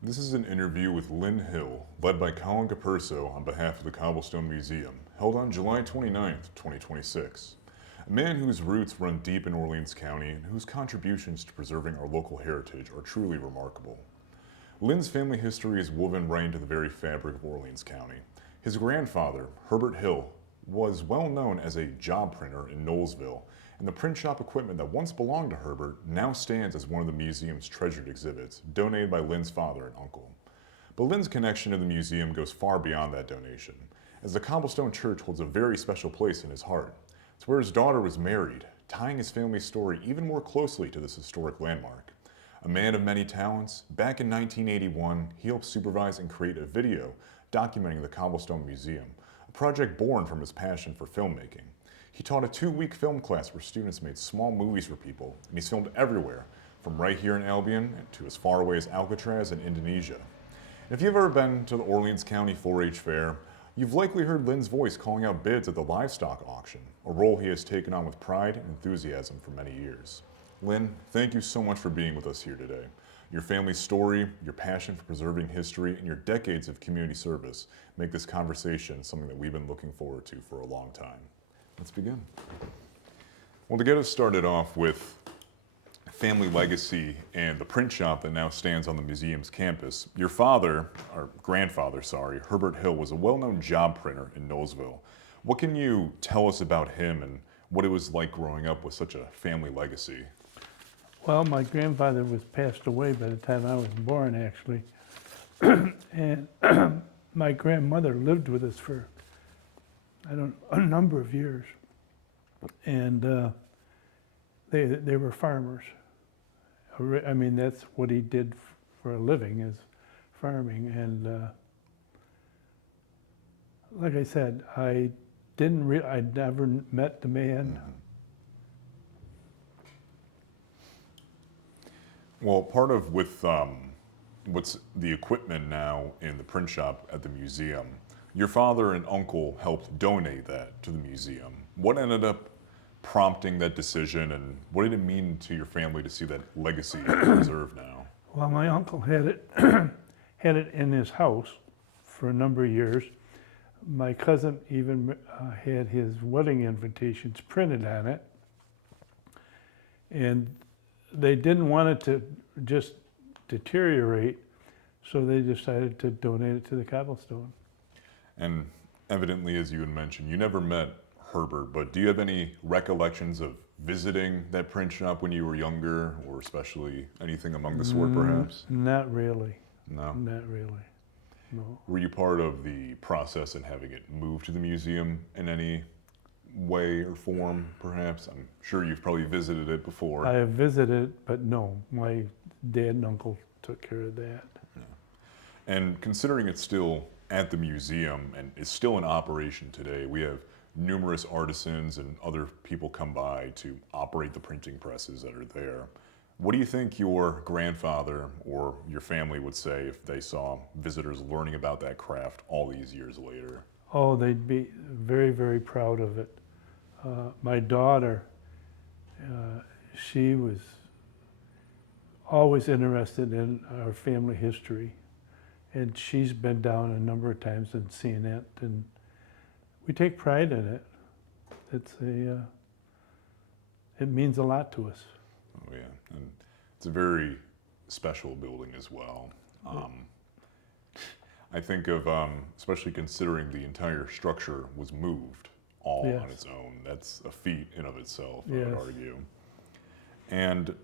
This is an interview with Lynn Hill, led by Collin Capurso on behalf of the Cobblestone Museum, held on July 29th, 2026. A man whose roots run deep in Orleans County and whose contributions to preserving our local heritage are truly remarkable. Lynn's family history is woven right into the very fabric of Orleans County. His grandfather, Herbert Hill, was well known as a job printer in Knowlesville, and the print shop equipment that once belonged to Herbert now stands as one of the museum's treasured exhibits, donated by Lynn's father and uncle. But Lynn's connection to the museum goes far beyond that donation, as the Cobblestone Church holds a very special place in his heart. It's where his daughter was married, tying his family's story even more closely to this historic landmark. A man of many talents, back in 1981, he helped supervise and create a video documenting the Cobblestone Museum, a project born from his passion for filmmaking. He taught a 2-week film class where students made small movies for people, and he's filmed everywhere, from right here in Albion to as far away as Alcatraz in Indonesia. And if you've ever been to the Orleans County 4-H Fair, you've likely heard Lynn's voice calling out bids at the livestock auction, a role he has taken on with pride and enthusiasm for many years. Lynn, thank you so much for being with us here today. Your family's story, your passion for preserving history, and your decades of community service make this conversation something that we've been looking forward to for a long time. Let's begin. Well, to get us started off with family legacy and the print shop that now stands on the museum's campus, your father, or grandfather, sorry, Herbert Hill, was a well-known job printer in Knowlesville. What can you tell us about him and what it was like growing up with such a family legacy? Well, my grandfather was passed away by the time I was born, actually. And my grandmother lived with us for, a number of years. And they were farmers. I mean, that's what he did for a living, is farming. And like I said, I never met the man. Well, part of with what's the equipment now in the print shop at the museum, your father and uncle helped donate that to the museum. What ended up prompting that decision, and what did it mean to your family to see that legacy preserved now? Well, my uncle had it had it in his house for a number of years. My cousin even had his wedding invitations printed on it, and they didn't want it to just deteriorate, so they decided to donate it to the Cobblestone. And evidently, as you had mentioned, you never met Herbert, but do you have any recollections of visiting that print shop when you were younger, or especially anything among the sort, perhaps? Not really. No? Not really, no. Were you part of the process in having it moved to the museum in any way or form, perhaps? I'm sure you've probably visited it before. I have visited, but no, my dad and uncle took care of that. Yeah. And considering it's still at the museum and is still in operation today, we have numerous artisans and other people come by to operate the printing presses that are there. What do you think your grandfather or your family would say if they saw visitors learning about that craft all these years later? Oh, they'd be very, very proud of it. My daughter, she was always interested in our family history, and she's been down a number of times and seen it, and we take pride in it. It means a lot to us. Oh yeah, and it's a very special building as well. I think of, especially considering the entire structure was moved all Yes. on its own. That's a feat in of itself, I Yes. would argue. And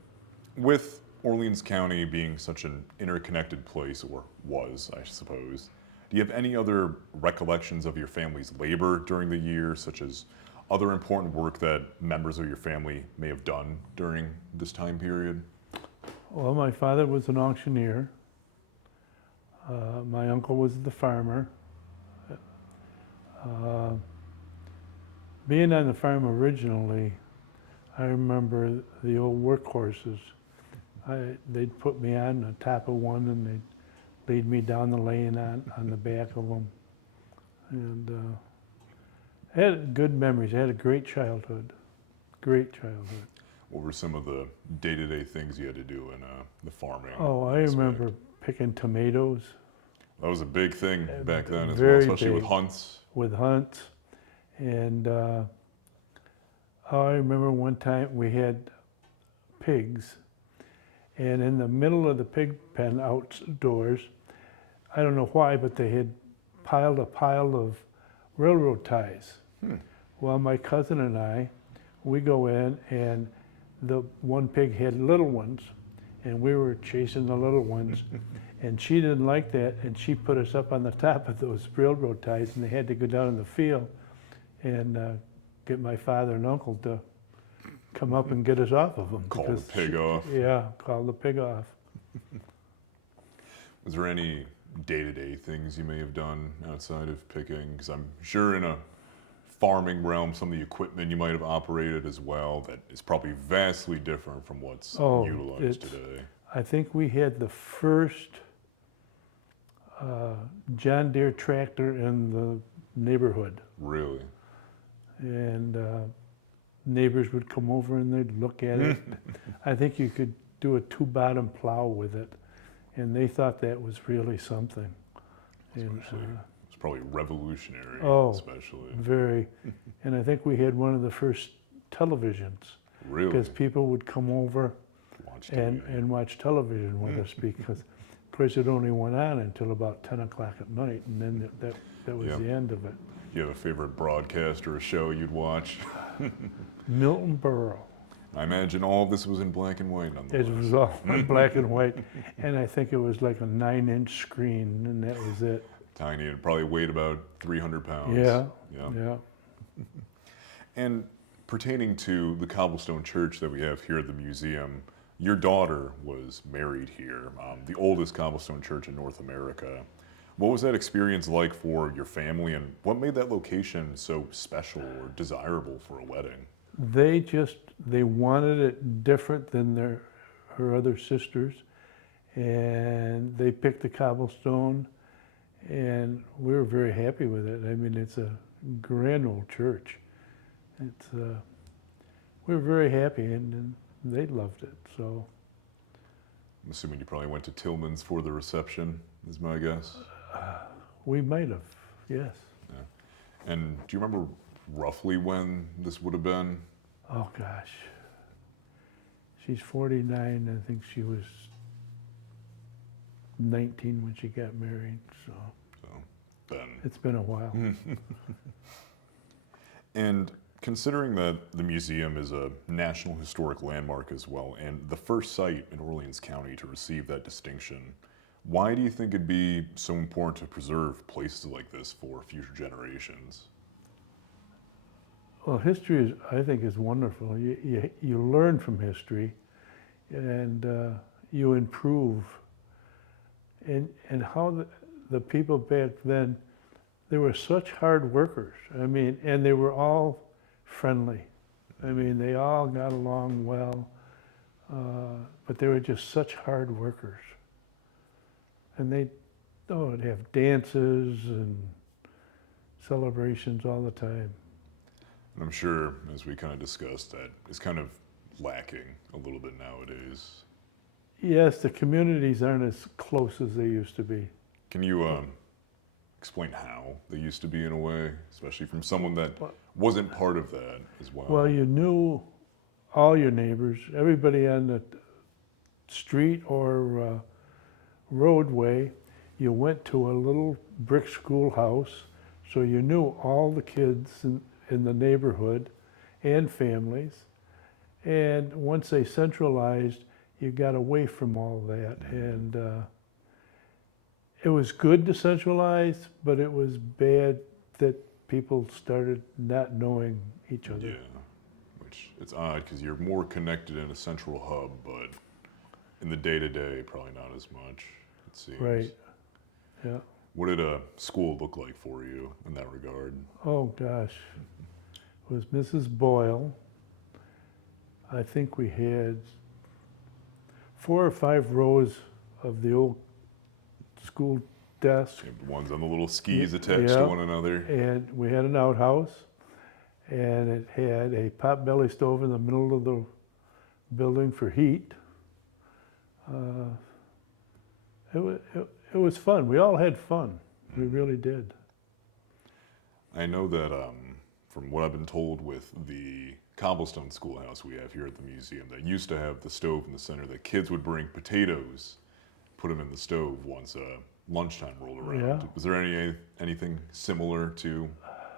with Orleans County being such an interconnected place, or was, I suppose, do you have any other recollections of your family's labor during the year, such as other important work that members of your family may have done during this time period? Well, my father was an auctioneer. My uncle was the farmer. Being on the farm originally, I remember the old workhorses. They'd put me on the top of one and they'd lead me down the lane on the back of them. And I had good memories. I had a great childhood. Great childhood. What were some of the day-to-day things you had to do in the farming Oh, I aspect? remember picking tomatoes That was a big thing back then as well, very especially with big. hunts. with hunts. And I remember one time we had pigs, and in the middle of the pig pen outdoors, I don't know why, but they had piled a pile of railroad ties. Well, my cousin and I, we go in, and the one pig had little ones, and we were chasing the little ones, and she didn't like that, and she put us up on the top of those railroad ties, and they had to go down in the field and get my father and uncle to come up and get us off of them. Call the pig off. Yeah, call the pig off. Was there any day-to-day things you may have done outside of picking? Because I'm sure in a farming realm, some of the equipment you might have operated as well that is probably vastly different from what's utilized today. I think we had the first John Deere tractor in the neighborhood, Really? and neighbors would come over and they'd look at it. I think you could do a two-bottom plow with it, and they thought that was really something. And, It's probably revolutionary, Oh, especially. very. And I think we had one of the first televisions, Really? because people would come over Watch and TV. watch television with us, because of course it only went on until about 10 o'clock at night, and then that was Yep. the end of it. You have a favorite broadcast or a show you'd watch? Milton Berle. I imagine all of this was in black and white It nonetheless. was all in black and white, and I think it was like a 9-inch screen, and that was it. Tiny, it probably weighed about 300 pounds. Yeah, Yeah. yeah. And pertaining to the Cobblestone Church that we have here at the museum, your daughter was married here, the oldest Cobblestone church in North America. What was that experience like for your family, and what made that location so special or desirable for a wedding? They wanted it different than her other sisters, and they picked the Cobblestone, and we were very happy with it. I mean, it's a grand old church. It's we were very happy, and they loved it. So I'm assuming you probably went to Tillman's for the reception, is my guess. we might have, yes. And do you remember roughly when this would have been? Oh gosh, she's 49. I think she was 19 when she got married. So Then. it's been a while. And considering that the museum is a National Historic Landmark as well, and the first site in Orleans County to receive that distinction, why do you think it'd be so important to preserve places like this for future generations? Well, history I think, is wonderful. You learn from history, and you improve. And how the people back then, they were such hard workers. I mean, and they were all friendly. I mean, they all got along well, but they were just such hard workers. And they'd have dances and celebrations all the time. And I'm sure, as we kind of discussed, that is kind of lacking a little bit nowadays. Yes, the communities aren't as close as they used to be. Can you explain how they used to be in a way, especially from someone that wasn't part of that as well? Well, you knew all your neighbors, everybody on the street or roadway. You went to a little brick schoolhouse, so you knew all the kids in the neighborhood and families. And once they centralized, you got away from all that. And it was good to centralize, but it was bad that people started not knowing each other. Yeah, which it's odd because you're more connected in a central hub, but in the day-to-day, probably not as much, it seems. Right, yeah. What did a school look like for you in that regard? Oh, gosh. It was Mrs. Boyle. I think we had 4 or 5 rows of the old school desk. You have the ones on the little skis attached Yeah. to one another. And we had an outhouse, and it had a potbelly stove in the middle of the building for heat. it was fun. We all had fun. We really did. I know that from what I've been told with the cobblestone schoolhouse we have here at the museum that used to have the stove in the center, that kids would bring potatoes, put them in the stove once lunchtime rolled around. Yeah. Was there anything similar to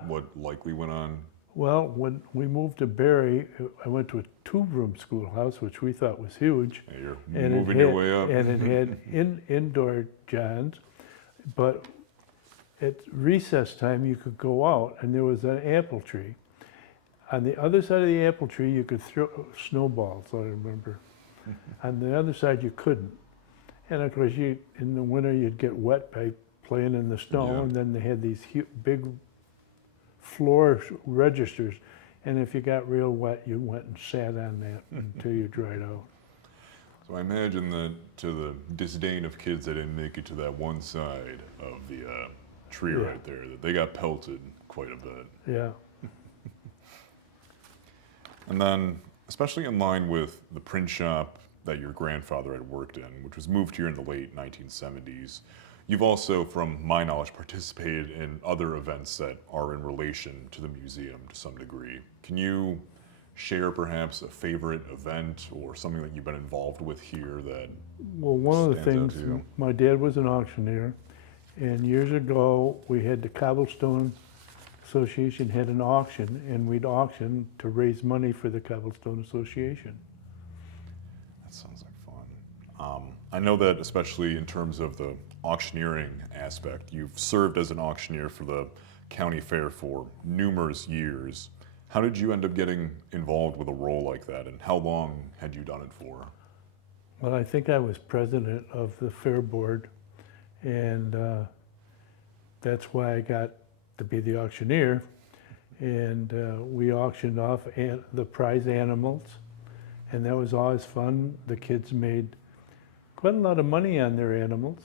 what likely went on? Well, when we moved to Barry, I went to a two-room schoolhouse, which we thought was huge. Yeah, you're And moving your way up. And it had indoor johns, but at recess time you could go out and there was an apple tree. On the other side of the apple tree you could throw snowballs, I remember. On the other side you couldn't. And of course in the winter you'd get wet by playing in the snow, Yeah. and then they had these big floor registers, and if you got real wet you went and sat on that until you dried out. So I imagine that to the disdain of kids that didn't make it to that one side of the tree Yeah. right there, that they got pelted quite a bit. Yeah. And then, especially in line with the print shop that your grandfather had worked in, which was moved here in the late 1970s, you've also, from my knowledge, participated in other events that are in relation to the museum to some degree. Can you share perhaps a favorite event or something that you've been involved with here that Well, one of the stands out things, to you? my dad was an auctioneer, and years ago, we had the Cobblestone Association had an auction, and we'd auction to raise money for the Cobblestone Association. That sounds like fun. I know that especially in terms of the auctioneering aspect, you've served as an auctioneer for the county fair for numerous years. How did you end up getting involved with a role like that, and how long had you done it for? Well, I think I was president of the fair board, and that's why I got to be the auctioneer. And we auctioned off the prize animals, and that was always fun. The kids made quite a lot of money on their animals,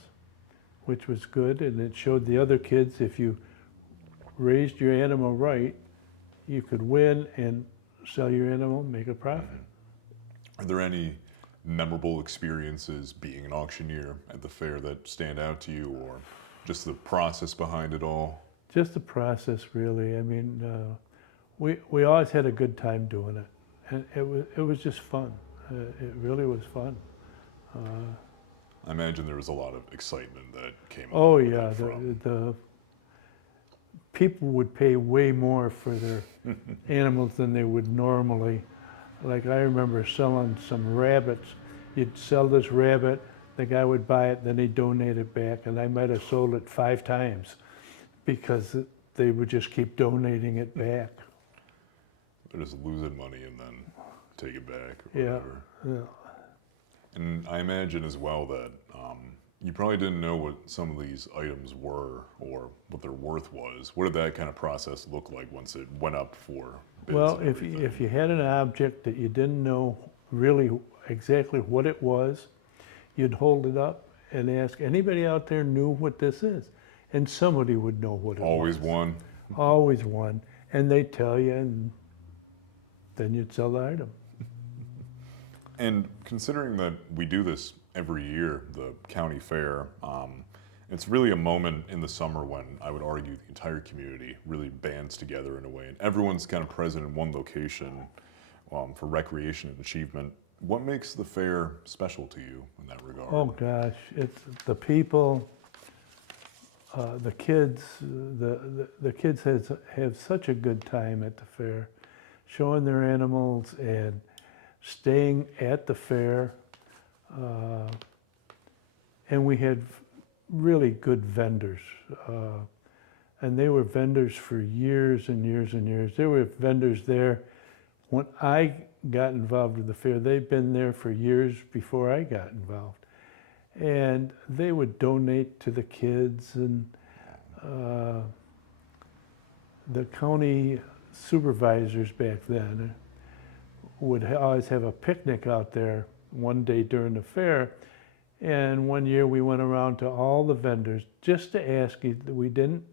which was good, and it showed the other kids if you raised your animal right, you could win and sell your animal, make a profit. Are there any memorable experiences being an auctioneer at the fair that stand out to you, or just the process behind it all? Just the process, really. I mean, we always had a good time doing it, and it was just fun. It really was fun. I imagine there was a lot of excitement that came up. Oh with yeah, that from. the people would pay way more for their animals than they would normally. Like I remember selling some rabbits. You'd sell this rabbit, the guy would buy it, then he'd donate it back, and I might have sold it 5 times because they would just keep donating it back. They're just losing money and then take it back or Yeah, whatever. yeah. And I imagine as well that you probably didn't know what some of these items were or what their worth was. What did that kind of process look like once it went up for bids? Well, and everything? if you had an object that you didn't know really exactly what it was, you'd hold it up and ask, anybody out there knew what this is? And somebody would know what it Always was. one. Always one. And they'd tell you, and then you'd sell the item. And considering that we do this every year, the county fair, it's really a moment in the summer when I would argue the entire community really bands together in a way, and everyone's kind of present in one location for recreation and achievement. What makes the fair special to you in that regard? Oh gosh, it's the people, the kids. The kids have such a good time at the fair, showing their animals and staying at the fair. And we had really good vendors. And they were vendors for years and years and years. There were vendors there when I got involved with the fair. They'd been there for years before I got involved. And they would donate to the kids, and the county supervisors back then would always have a picnic out there one day during the fair. And one year we went around to all the vendors just to ask you, we didn't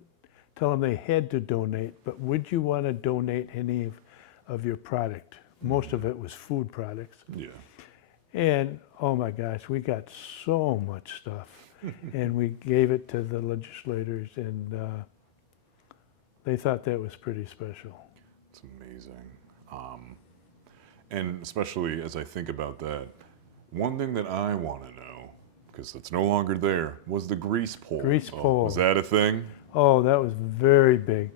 tell them they had to donate, but would you want to donate any of your product? Most of it was food products. Yeah. And oh my gosh, we got so much stuff. And we gave it to the legislators, and they thought that was pretty special. It's amazing. And especially as I think about that, one thing that I want to know, because it's no longer there, was the grease pole. Grease pole. Was that a thing? Oh, that was very big.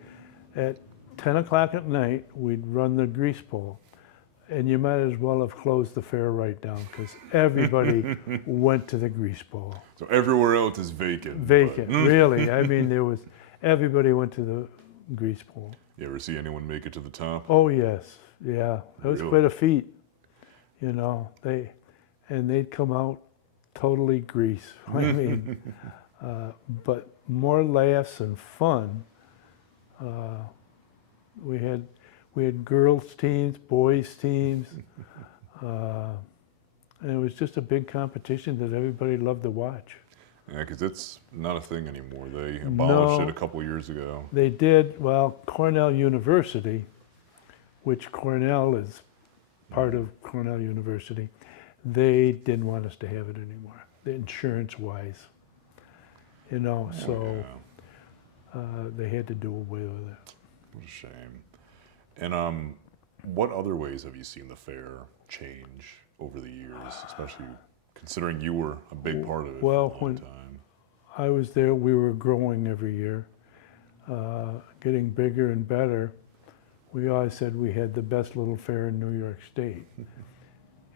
At 10 o'clock at night, we'd run the grease pole. And you might as well have closed the fair right down, because everybody went to the grease pole. So everywhere else is vacant. Vacant, but- really. I mean, everybody went to the grease pole. You ever see anyone make it to the top? Oh, yes, yeah. It was Really? quite a feat, you know. They'd come out totally grease. I mean, but more laughs and fun. We had girls teams, boys teams, and it was just a big competition that everybody loved to watch. Yeah, because it's not a thing anymore. They abolished No. it a couple of years ago. They did, well, Cornell University, which Cornell is part of Cornell University, they didn't want us to have it anymore, insurance-wise. You know, Oh, so yeah. they had to do away with it. What a shame. And what other ways have you seen the fair change over the years, especially considering you were a big part of it Well, for a long when- time? I was there, we were growing every year, getting bigger and better. We always said we had the best little fair in New York State.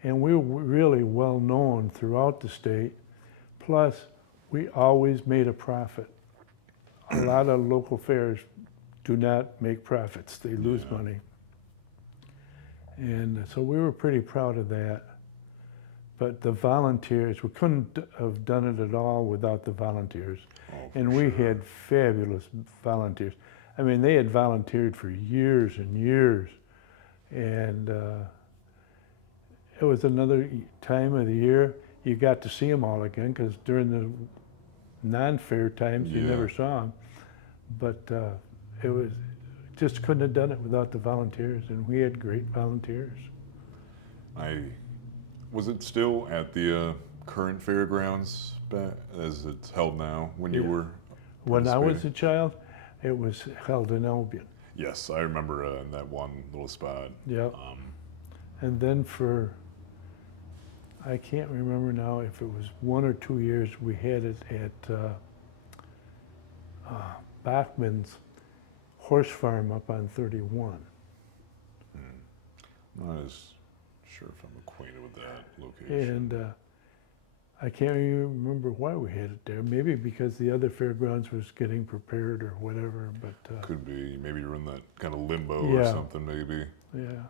And we were really well known throughout the state. Plus, we always made a profit. A lot of local fairs do not make profits, they lose Yeah. money. And so we were pretty proud of that. But the volunteers, we couldn't have done it at all without the volunteers. Oh, for And we sure. had fabulous volunteers. I mean, they had volunteered for years and years. And it was another time of the year you got to see them all again, because during the non-fair times you Yeah. never saw them. But it was, just couldn't have done it without the volunteers, and we had great volunteers. Was it still at the current fairgrounds as it's held now when you Yeah. were When I was participating? a child, it was held in Albion. Yes, I remember in that one little spot. Yeah. And then for, I can't remember now if it was 1 or 2 years, we had it at Bachman's horse farm up on 31. I'm not as sure if I'm acquainted with that location. And I can't even remember why we had it there. Maybe because the other fairgrounds was getting prepared or whatever, but Could be. Maybe you're in that kind of limbo or Yeah. something, maybe. yeah.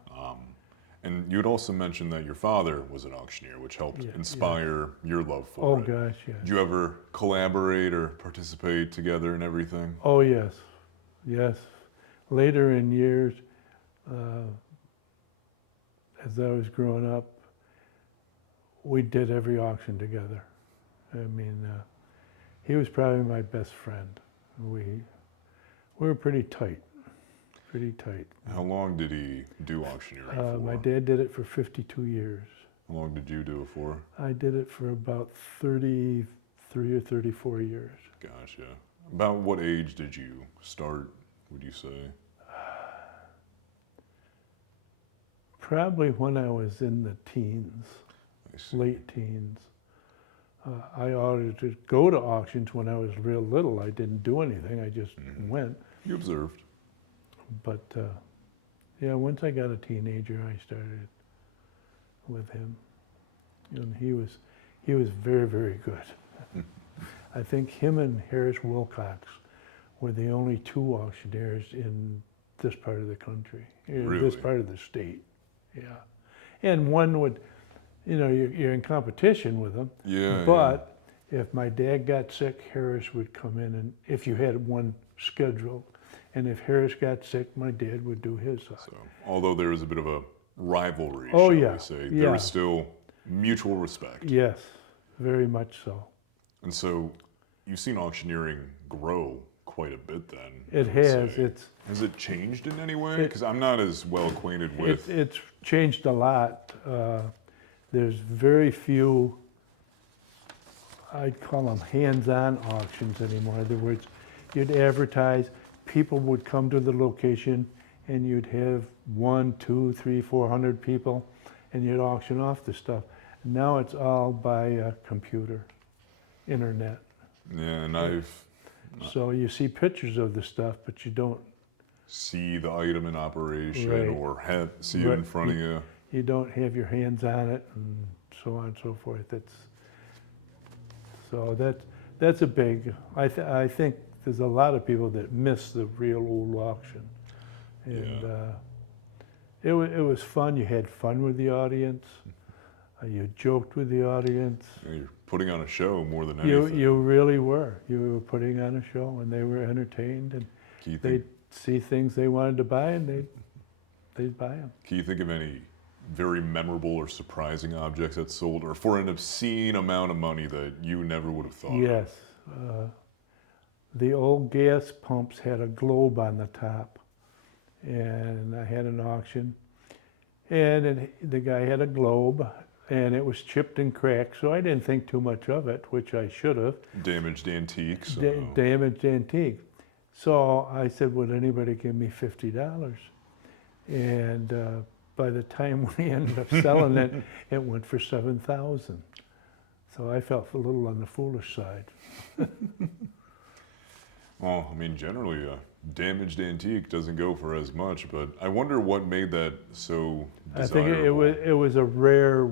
And you had also mentioned that your father was an auctioneer, which helped Yeah, inspire your love for Oh it. gosh, yes. Did you ever collaborate or participate together in everything? Oh yes, yes. Later in years, as I was growing up, we did every auction together. I mean, he was probably my best friend. We were pretty tight, pretty tight. How long did he do auctioneering for? My dad did it for 52 years. How long did you do it for? I did it for about 33 or 34 years. Gotcha. About what age did you start, would you say? Probably when I was in the teens, I see. late teens. I ought to go to auctions when I was real little. I didn't do anything, I just went. You observed. But yeah, once I got a teenager, I started with him. And he was very, very good. I think him and Harris Wilcox were the only two auctioneers in this part of the country, in this Really? part of the state. Yeah. And one would, you know, you're in competition with them. Yeah. But if my dad got sick, Harris would come in, and if you had one scheduled, and if Harris got sick, my dad would do his side. So, although there was a bit of a rivalry, Oh, shall yeah, we say, yeah. there was still mutual respect. Yes, very much so. And so, you've seen auctioneering grow quite a bit then. I It would has. say. It's Has it changed in any way? Because I'm not as well acquainted with. it's changed a lot. There's very few I'd call them hands-on auctions anymore. In other words, you'd advertise, people would come to the location, and you'd have 1, 2, 3, 400 people, and you'd auction off the stuff. Now it's all by computer, internet. Yeah, and I've So you see pictures of the stuff, but you don't see the item in operation Right. or see it in Right. front of you. you don't have your hands on it, and so on and so forth. That's a big. I think there's a lot of people that miss the real old auction, and it was fun. You had fun with the audience. You joked with the audience. Yeah, you're putting on a show more than anything. You really were. You were putting on a show, and they were entertained, and Can you they'd see things they wanted to buy, and they'd buy them. Can you think of any very memorable or surprising objects that sold, or for an obscene amount of money that you never would have thought of? Yes. The old gas pumps had a globe on the top, and I had an auction, and the guy had a globe, and it was chipped and cracked, so I didn't think too much of it, which I should have. Damaged antiques. Damaged antique. So I said, would anybody give me $50? And by the time we ended up selling it, it went for $7,000. So I felt a little on the foolish side. Well, I mean, generally, a damaged antique doesn't go for as much, but I wonder what made that so desirable. I think it was a rare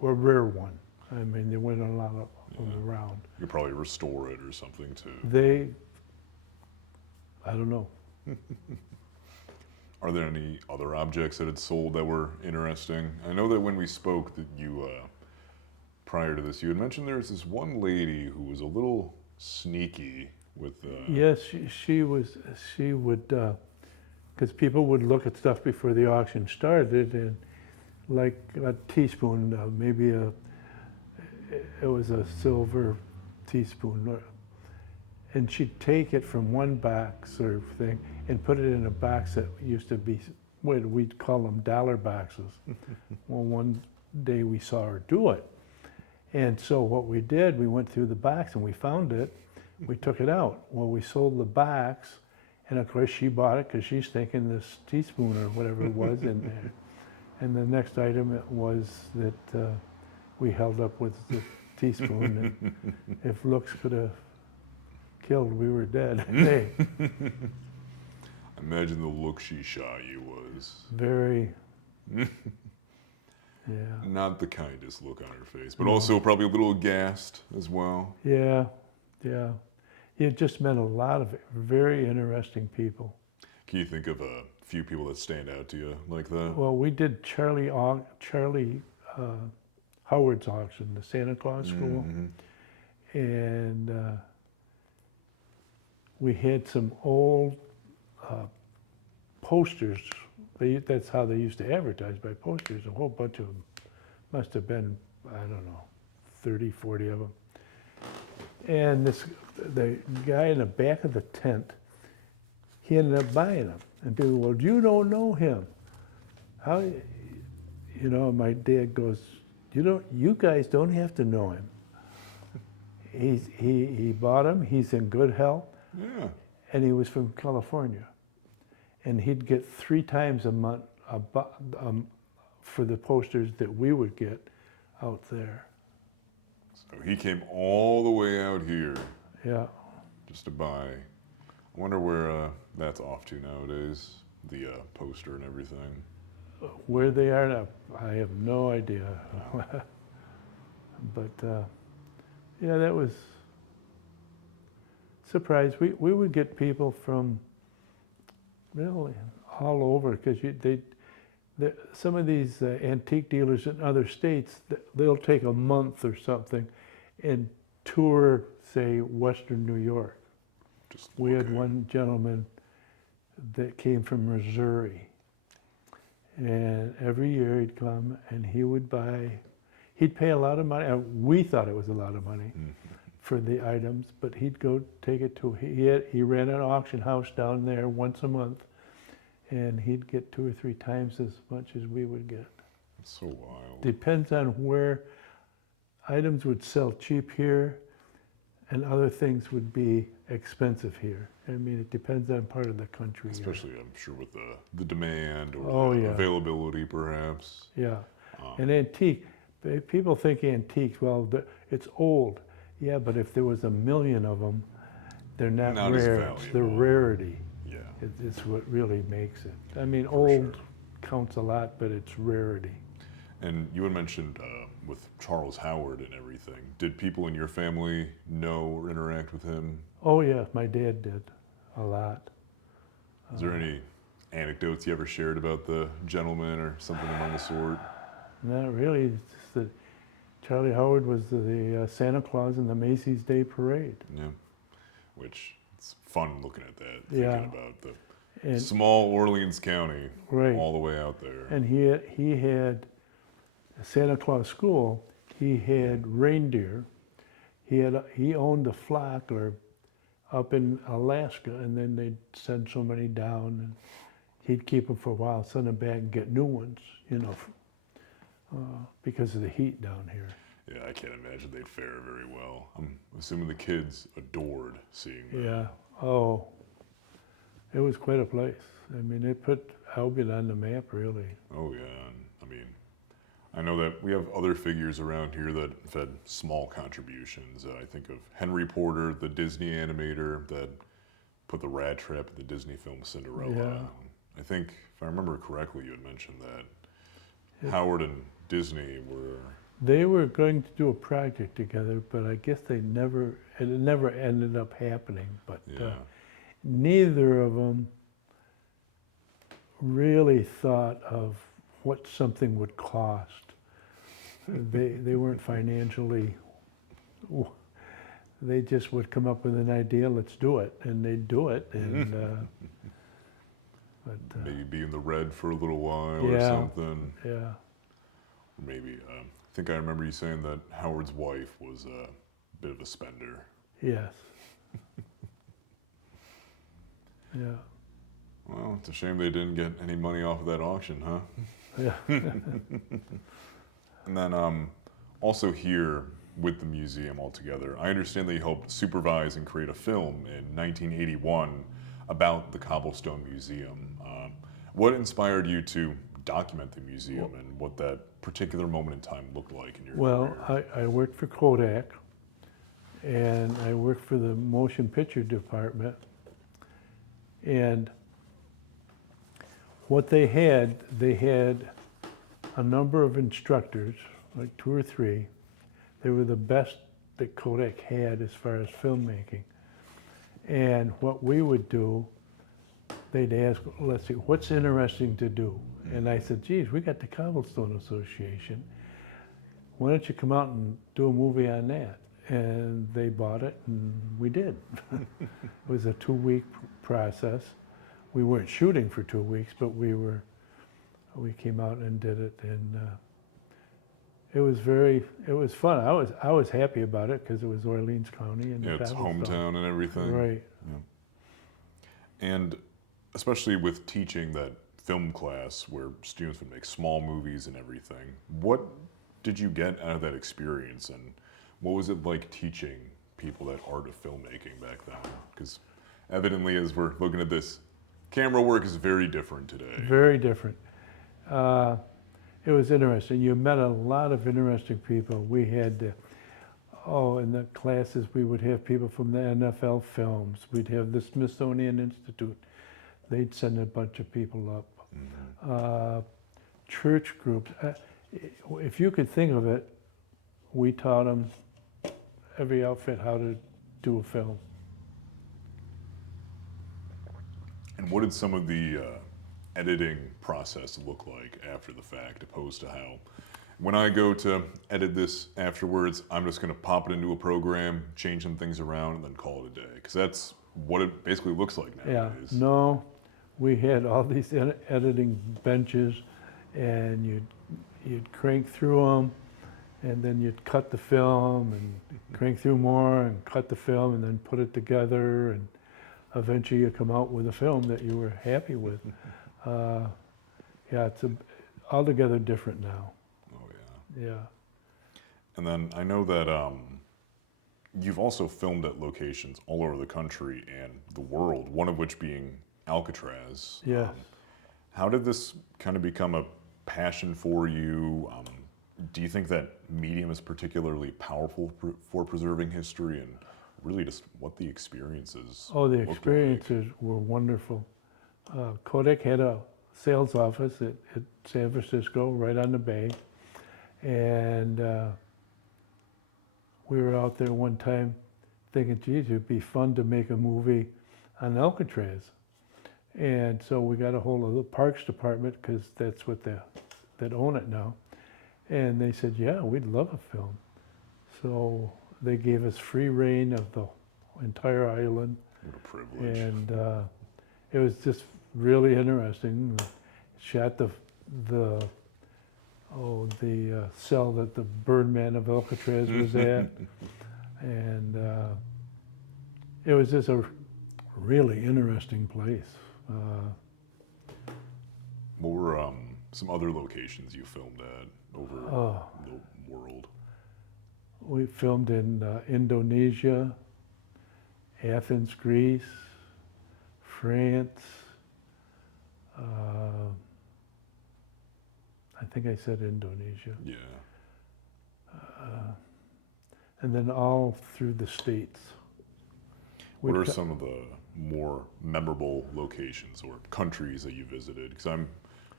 one. I mean, there weren't a lot of them around. You could probably restore it or something too. I don't know. Are there any other objects that had sold that were interesting? I know that when we spoke, that you, prior to this, you had mentioned there was this one lady who was a little sneaky with. Yes, she would, because people would look at stuff before the auction started, and like a teaspoon, maybe it was a silver teaspoon, and she'd take it from one box or thing and put it in a box that used to be, what we'd call them dollar boxes. Well, one day we saw her do it. And so what we did, we went through the box and we found it. We took it out. Well, we sold the box, and of course she bought it because she's thinking this teaspoon or whatever it was in there. And the next item it was that we held up with the teaspoon. And if looks could have killed, we were dead. Hey, Imagine the look she shot you was. very, yeah. Not the kindest look on her face, but also probably a little aghast as well. Yeah, yeah. It just met a lot of very interesting people. Can you think of a few people that stand out to you like that? Well, we did Charlie Howard's auction, the Santa Claus School, and we had some old posters. That's how they used to advertise, by posters. A whole bunch of them. Must have been, I don't know, 30, 40 of them. And the guy in the back of the tent, he ended up buying them. And people, well, you don't know him. How, you know, my dad goes, you guys don't have to know him. He bought them, he's in good health, Yeah. and he was from California. And he'd get 3 times a month for the posters that we would get out there. So he came all the way out here Yeah. just to buy. I wonder where that's off to nowadays, the poster and everything. Where they are now, I have no idea. But yeah, that was surprised. We would get people from really all over, because some of these antique dealers in other states, they'll take a month or something and tour, say, Western New York. We had one gentleman that came from Missouri, and every year he'd come and he would buy, he'd pay a lot of money. We thought it was a lot of money for the items, but he'd go take it to, he ran an auction house down there once a month, and he'd get 2 or 3 times as much as we would get. It's so wild. Depends on where, items would sell cheap here, and other things would be expensive here. I mean, it depends on part of the country. Especially, I'm sure, with the demand or Oh, the yeah. availability, perhaps. Yeah. Um, An antique, people think antiques, well, it's old. Yeah, but if there was 1,000,000 of them, they're not Not as rare. It's the valuable. rarity. yeah, It's what really makes it. I mean, For old sure. counts a lot, but it's rarity. And you had mentioned with Charles Howard and everything. Did people in your family know or interact with him? Oh, yeah, my dad did a lot. Is there any anecdotes you ever shared about the gentleman or something along the sort? Not really. It's just that Charlie Howard was the Santa Claus in the Macy's Day Parade. Yeah. Which, it's fun looking at that, Yeah. thinking about the And small Orleans County right. all the way out there. And he had a Santa Claus school. He had reindeer. He owned a flock or up in Alaska, and then they'd send so many down, and he'd keep them for a while, send them back, and get new ones. Because of the heat down here. Yeah, I can't imagine they'd fare very well. I'm assuming the kids adored seeing that. Yeah. Oh, it was quite a place. I mean, it put Albion on the map, really. Oh yeah, and I mean, I know that we have other figures around here that have had small contributions. I think of Henry Porter, the Disney animator that put the rat trap in the Disney film Cinderella. Yeah. I think, if I remember correctly, you had mentioned that Howard and Disney were. They were going to do a project together, but I guess it never ended up happening. But Yeah. neither of them really thought of what something would cost. They weren't financially. They just would come up with an idea. Let's do it, and they'd do it. And Maybe be in the red for a little while or Yeah. something. yeah, Maybe. I think I remember you saying that Howard's wife was a bit of a spender. yes, yeah, Well, it's a shame they didn't get any money off of that auction, huh? yeah. And then also here with the museum altogether, I understand they helped supervise and create a film in 1981 about the Cobblestone Museum. What inspired you to document the museum and what that particular moment in time looked like in your Well, career? I worked for Kodak, and I worked for the motion picture department. And what they had a number of instructors, like 2 or 3. They were the best that Kodak had as far as filmmaking. And what we would do, they'd ask, let's see, what's interesting to do? And I said, geez, we got the Cobblestone Association. Why don't you come out and do a movie on that? And they bought it, and we did. It was a 2-week process. We weren't shooting for 2 weeks, but we came out and did it, and it was fun. I was happy about it because it was Orleans County and Yeah, it's Cobblestone. hometown and everything. Right. And especially with teaching that film class where students would make small movies and everything, what did you get out of that experience, and what was it like teaching people that art of filmmaking back then? Because evidently, as we're looking at this, camera work is very different today. Very different. It was interesting. You met a lot of interesting people. We had, in the classes, we would have people from the NFL films. We'd have the Smithsonian Institute. They'd send a bunch of people up. Church groups. If you could think of it, we taught them, every outfit, how to do a film. And what did some of the editing process look like after the fact, opposed to how, when I go to edit this afterwards, I'm just going to pop it into a program, change some things around, and then call it a day? Because that's what it basically looks like nowadays. Yeah, no, we had all these editing benches, and you'd crank through them, and then you'd cut the film, and crank through more, and cut the film, and then put it together, and eventually you come out with a film that you were happy with. Yeah, it's altogether different now. Oh yeah. Yeah. And then I know that you've also filmed at locations all over the country and the world, one of which being Alcatraz. Yes. How did this kind of become a passion for you? Do you think that medium is particularly powerful for preserving history, and really just what the experiences Oh, the looked like? experiences were wonderful. Kodak had a sales office at San Francisco, right on the bay, and we were out there one time thinking, geez, it'd be fun to make a movie on Alcatraz. And so we got a hold of the Parks Department, because that's what that own it now. And they said, yeah, we'd love a film. So they gave us free reign of the entire island. What a privilege. And it was just really interesting. Shot the cell that the Birdman of Alcatraz was at. And it was just a really interesting place. What were some other locations you filmed at over the world? We filmed in Indonesia, Athens, Greece, France. I think I said Indonesia. Yeah. And then all through the States. What are some of the more memorable locations or countries that you visited? Because I'm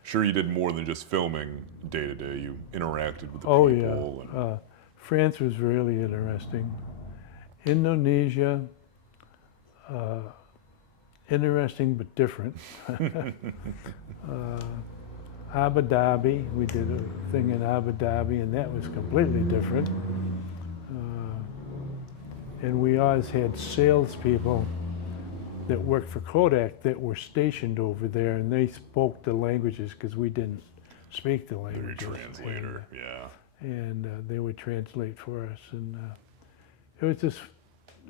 sure you did more than just filming day to day. You interacted with the Oh people. yeah, France was really interesting. Indonesia, interesting but different. Abu Dhabi, we did a thing in Abu Dhabi, and that was completely different. And we always had salespeople that worked for Kodak that were stationed over there, and they spoke the languages because we didn't speak the languages. Your translator, yeah. And they would translate for us, and it was just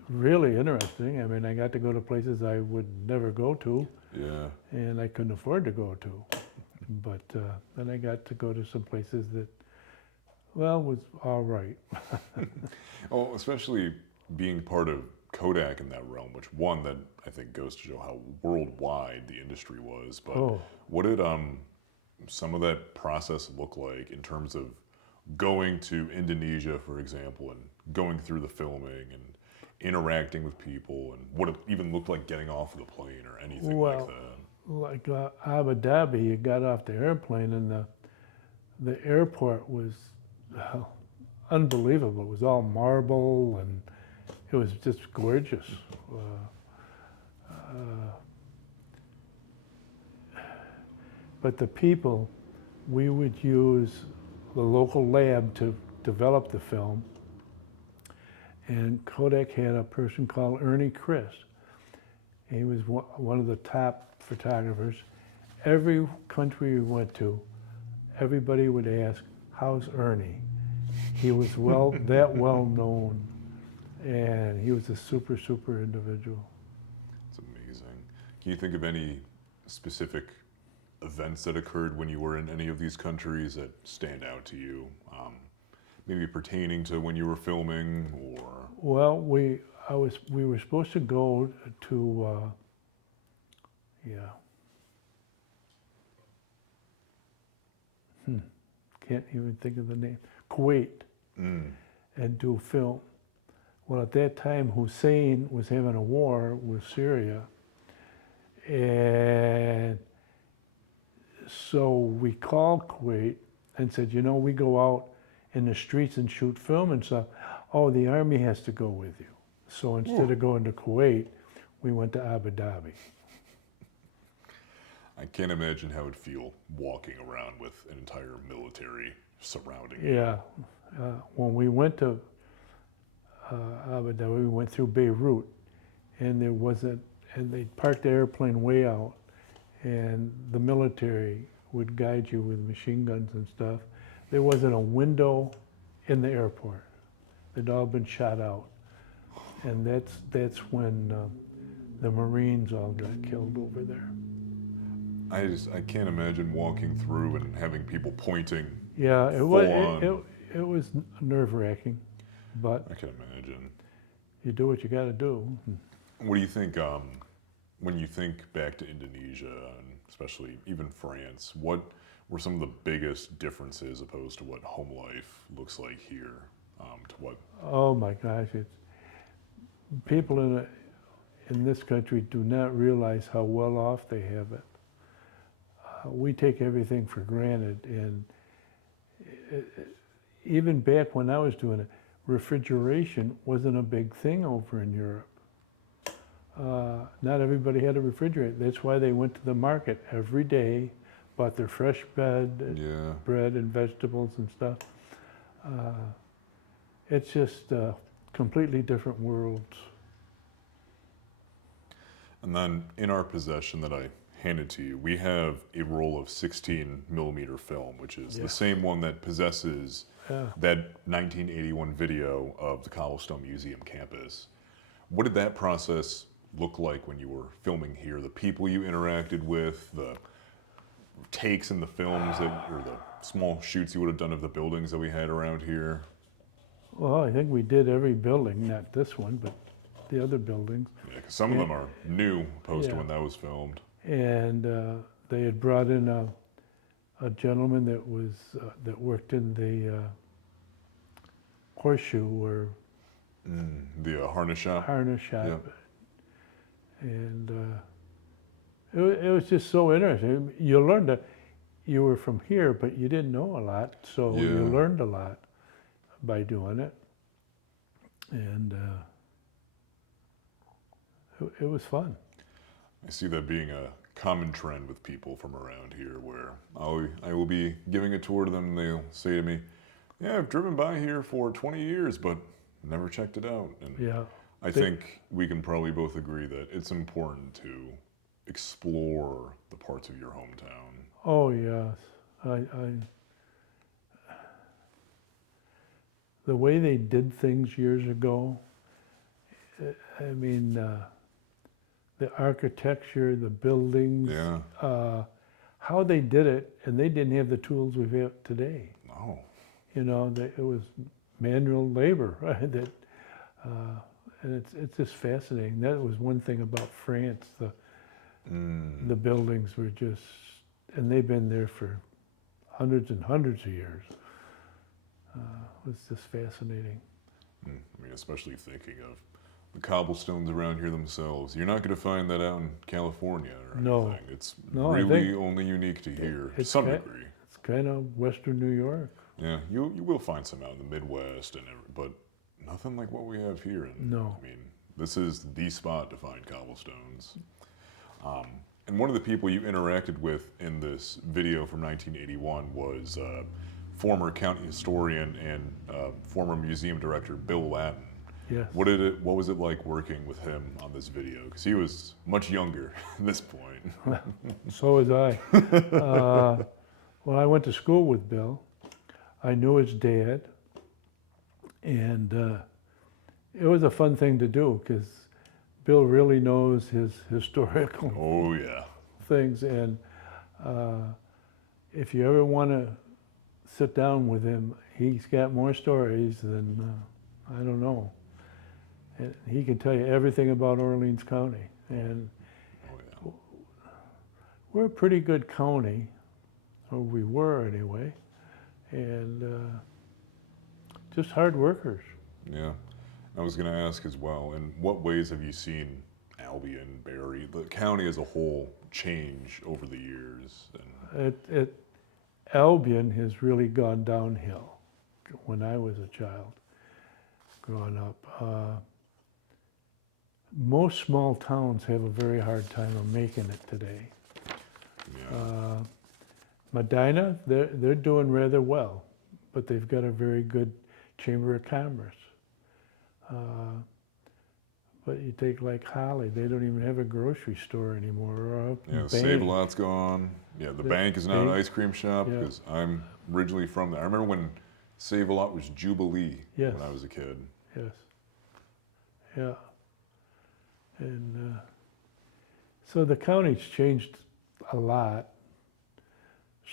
really interesting. I mean, I got to go to places I would never go to, Yeah. and I couldn't afford to go to. But then I got to go to some places that, well, was all right. Well, especially being part of Kodak in that realm, which one that I think goes to show how worldwide the industry was. But Oh. what did some of that process look like in terms of going to Indonesia, for example, and going through the filming and interacting with people, and what it even looked like getting off of the plane or anything like that? Like Abu Dhabi, you got off the airplane, and the airport was unbelievable. It was all marble, and it was just gorgeous. But the people, we would use the local lab to develop the film. And Kodak had a person called Ernie Chris. He was one of the top photographers. Every country we went to, everybody would ask, "How's Ernie?" He was that well known, and he was a super individual. It's amazing. Can you think of any specific events that occurred when you were in any of these countries that stand out to you? Maybe pertaining to when you were filming, or? Well, we were supposed to go to can't even think of the name, Kuwait, and do film. Well, at that time, Hussein was having a war with Syria, and so we called Kuwait and said, we go out in the streets and shoot film and stuff. Oh, the army has to go with you. So instead of going to Kuwait, we went to Abu Dhabi. I can't imagine how it'd feel walking around with an entire military surrounding you. Yeah. When we went to Abu Dhabi, we went through Beirut, and they parked the airplane way out, and the military would guide you with machine guns and stuff. There wasn't a window in the airport. They'd all been shot out. And that's when the Marines all got killed over there. I can't imagine walking through and having people pointing. Yeah, it it was nerve-wracking, but I can imagine. you do what you got to do. What do you think, when you think back to Indonesia, and especially even France, what were some of the biggest differences opposed to what home life looks like here, to what? Oh my gosh, people in this country do not realize how well off they have it. We take everything for granted, and even back when I was doing it, refrigeration wasn't a big thing over in Europe. Not everybody had a refrigerator. That's why they went to the market every day, bought their fresh bread and vegetables and stuff. It's just completely different worlds. And then in our possession that I handed to you, we have a roll of 16 millimeter film, which is the same one that possesses that 1981 video of the Cobblestone Museum campus. What did that process look like when you were filming here? The people you interacted with, the takes in the films, or the small shoots you would have done of the buildings that we had around here? Well, I think we did every building, not this one, but the other buildings. Yeah, because some of them are new opposed to when that was filmed. And they had brought in a gentleman that worked in the horseshoe or The harness shop? harness shop. Yep. And it was just so interesting. You learned that you were from here, but you didn't know a lot, so you learned a lot by doing it. And it was fun. I see that being a common trend with people from around here, where I will be giving a tour to them and they'll say to me, yeah, I've driven by here for 20 years, but never checked it out. And I think we can probably both agree that it's important to explore the parts of your hometown. Oh, yes. The way they did things years ago, I mean, the architecture, the buildings, how they did it, and they didn't have the tools we have today. No. You know, it was manual labor, right? And it's just fascinating. That was one thing about France. The buildings were just, and they've been there for hundreds and hundreds of years. It was just fascinating. I mean, especially thinking of the cobblestones around here themselves. You're not going to find that out in California or anything. It's really only unique to here to some degree. It's kind of Western New York. Yeah, you will find some out in the Midwest, but nothing like what we have here. And, no. I mean, this is the spot to find cobblestones. And one of the people you interacted with in this video from 1981 was former county historian and former museum director Bill Lattin. Yes. What was it like working with him on this video? Because he was much younger at this point. So was I. When I went to school with Bill, I knew his dad, and it was a fun thing to do because Bill really knows his historical things, and if you ever want to sit down with him, he's got more stories than I don't know. And he can tell you everything about Orleans County, and we're a pretty good county, or we were anyway, and just hard workers. Yeah, I was going to ask as well, in what ways have you seen Albion, Barry, the county as a whole change over the years? And Albion has really gone downhill when I was a child growing up. Most small towns have a very hard time of making it today. yeah. Medina, they're doing rather well, but they've got a very good Chamber of Commerce. But you take like Holly, they don't even have a grocery store anymore. Or Yeah, Save-A-Lot's gone. Yeah, the bank is now an ice cream shop because I'm originally from there. I remember when Save-A-Lot was Jubilee when I was a kid. Yes. Yeah. And so the county's changed a lot.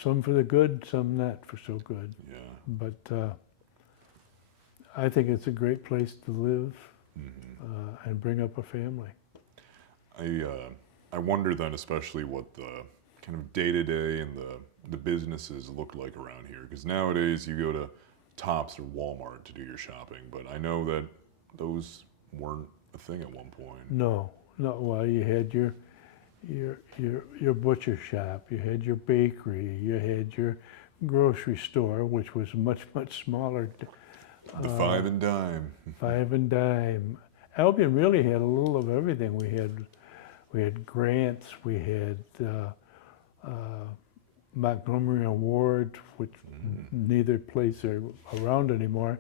Some for the good, some not for so good. Yeah. But I think it's a great place to live Hmm. and bring up a family. I wonder then, especially what the kind of day to day and the businesses look like around here. Because nowadays you go to Tops or Walmart to do your shopping, but I know that those weren't a thing at one point. No, no. Well, you had your butcher shop, you had your bakery, you had your grocery store, which was much smaller. The five and dime. Five and dime. Albion really had a little of everything. We had Grants, we had Montgomery and Ward, which neither place are around anymore.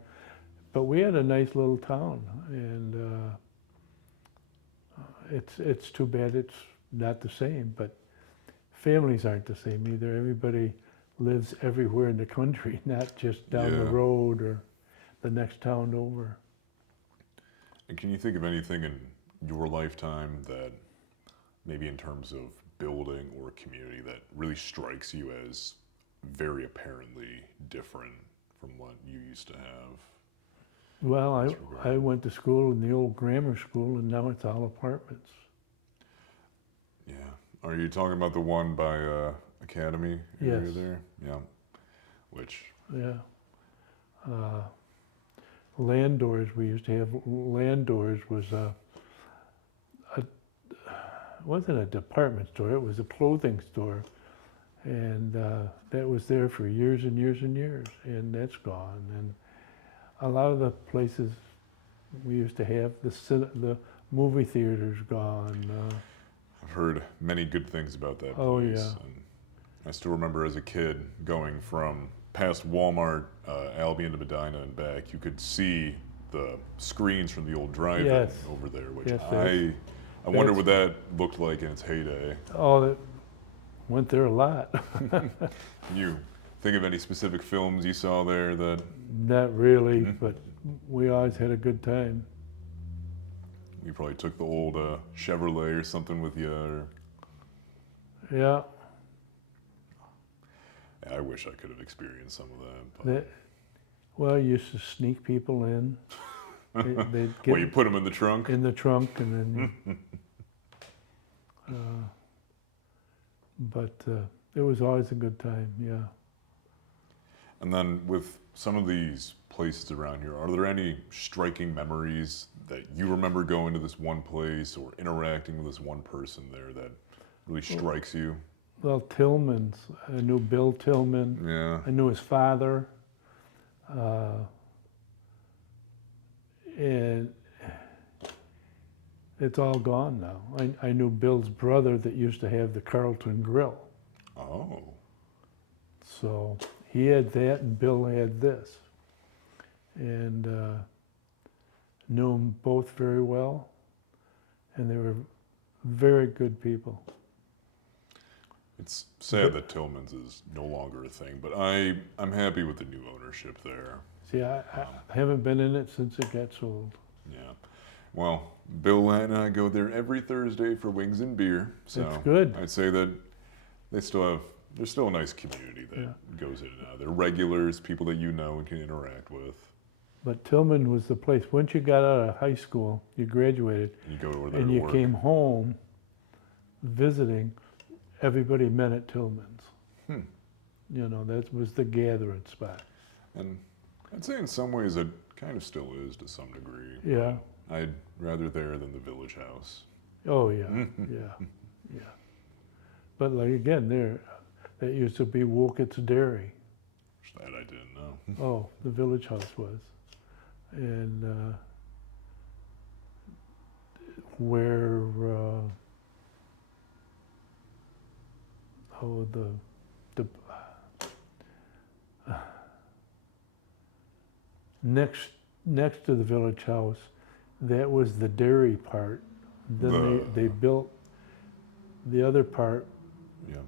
But we had a nice little town, and it's too bad it's not the same. But families aren't the same either. Everybody lives everywhere in the country, not just down the Yeah. road or the next town over. And can you think of anything in your lifetime that maybe in terms of building or community that really strikes you as very apparently different from what you used to have? Well, in this regard? I went to school in the old grammar school, and now it's all apartments. Yeah. Are you talking about the one by Academy area Yes. there? Yeah. Which, Yeah. Landors, we used to have, Landors was wasn't a department store, it was a clothing store. And that was there for years and years and years, and that's gone. And a lot of the places we used to have, the movie theater's gone. I've heard many good things about that place. Oh, yeah. And I still remember as a kid going from past Walmart, Albion to Medina and back, you could see the screens from the old drive-in Yes. over there, which Yes, I wonder what that looked like in its heyday. Oh, that went there a lot. Can you think of any specific films you saw there that Not really, but we always had a good time. you probably took the old Chevrolet or something with you? Or... Yeah, Yeah, I wish I could have experienced some of that. But... that, well, you used to sneak people in. They'd get Well, you put them in the trunk? in the trunk, and then. But it was always a good time. Yeah. And then with some of these places around here, are there any striking memories that you remember going to this one place or interacting with this one person there that really strikes you? Well, Tillman's. I knew Bill Tillman. Yeah. I knew his father. And it's all gone now. I knew Bill's brother that used to have the Carlton Grill. Oh. So he had that, and Bill had this. And knew them both very well. And they were very good people. It's sad that Tillman's is no longer a thing, but I'm happy with the new ownership there. See, I haven't been in it since it got sold. Yeah. Well, Bill and I go there every Thursday for wings and beer. So That's good. I'd say that there's still a nice community that Yeah. goes in and out. They're regulars, people that you know and can interact with. But Tillman was the place. Once you got out of high school, you graduated, And you go over there and to you work. came home visiting, everybody met at Tillman's. Hmm. You know, that was the gathering spot. And I'd say in some ways it kind of still is to some degree. Yeah. I'd rather there than the Village House. Oh, yeah, yeah, yeah. But like, again, that used to be Wolcott's Dairy. That I didn't know. Oh, the Village House was. And where, the next to the Village House, that was the dairy part. Then they built the other part, Yeah.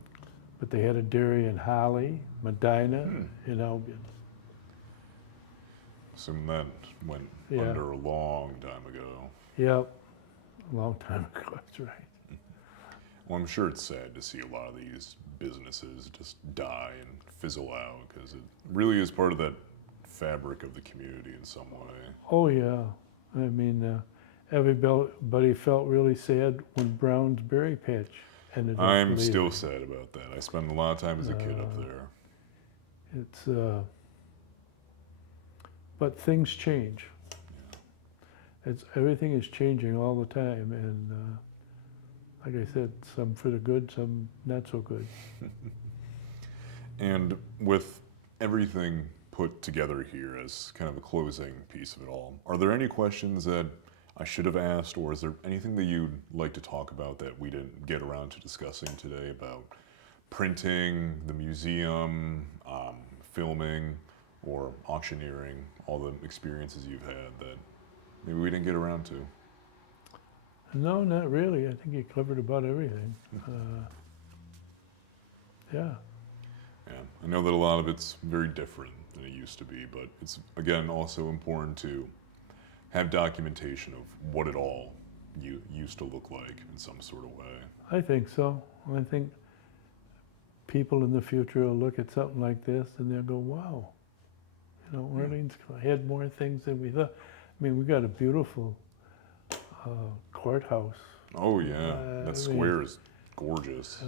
but they had a dairy in Holly, Medina, and Albion. Assume that went Yeah. under a long time ago. Yep, a long time ago, that's right. Well, I'm sure it's sad to see a lot of these businesses just die and fizzle out because it really is part of that fabric of the community in some way. Oh, yeah. I mean, everybody felt really sad when Brown's Berry Patch ended up I'm leaving. still sad about that. I spent a lot of time as a kid up there. It's, but things change. Everything is changing all the time, and like I said, some for the good, some not so good. And with everything put together here as kind of a closing piece of it all, are there any questions that I should have asked, or is there anything that you'd like to talk about that we didn't get around to discussing today about printing, the museum, filming, or auctioneering, all the experiences you've had that maybe we didn't get around to? No, not really. I think you covered about everything. Yeah. Yeah, I know that a lot of it's very different than it used to be, but it's, again, also important to have documentation of what it all used to look like in some sort of way. I think so. I think people in the future will look at something like this and they'll go, wow, you know, Orleans had more things than we thought. I mean, we got a beautiful courthouse. Oh yeah, that square is gorgeous.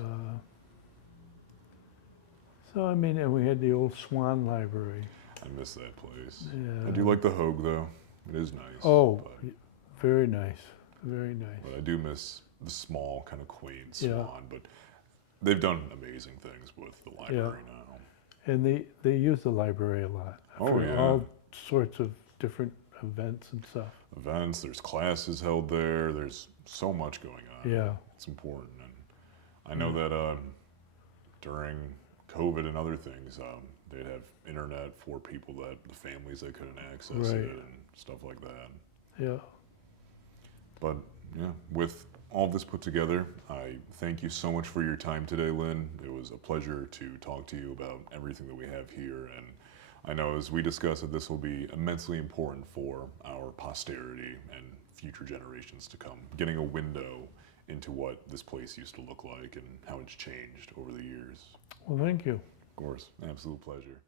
So, I mean, and we had the old Swan Library. I miss that place. Yeah. I do like the Hogue though. It is nice. Oh, but, very nice. Very nice. but I do miss the small, kind of quaint Yeah. Swan. But they've done amazing things with the library now. And they use the library a lot Oh, for yeah. all sorts of different events and stuff. Events, there's classes held there. There's so much going on. Yeah. It's important. And I know that during COVID and other things, they'd have internet for people that the families that couldn't access Right. it and stuff like that. Yeah. But yeah, with all this put together, I thank you so much for your time today, Lynn. It was a pleasure to talk to you about everything that we have here. And I know as we discuss it, this will be immensely important for our posterity and future generations to come, getting a window into what this place used to look like and how it's changed over the years. Well, thank you. Of course, absolute pleasure.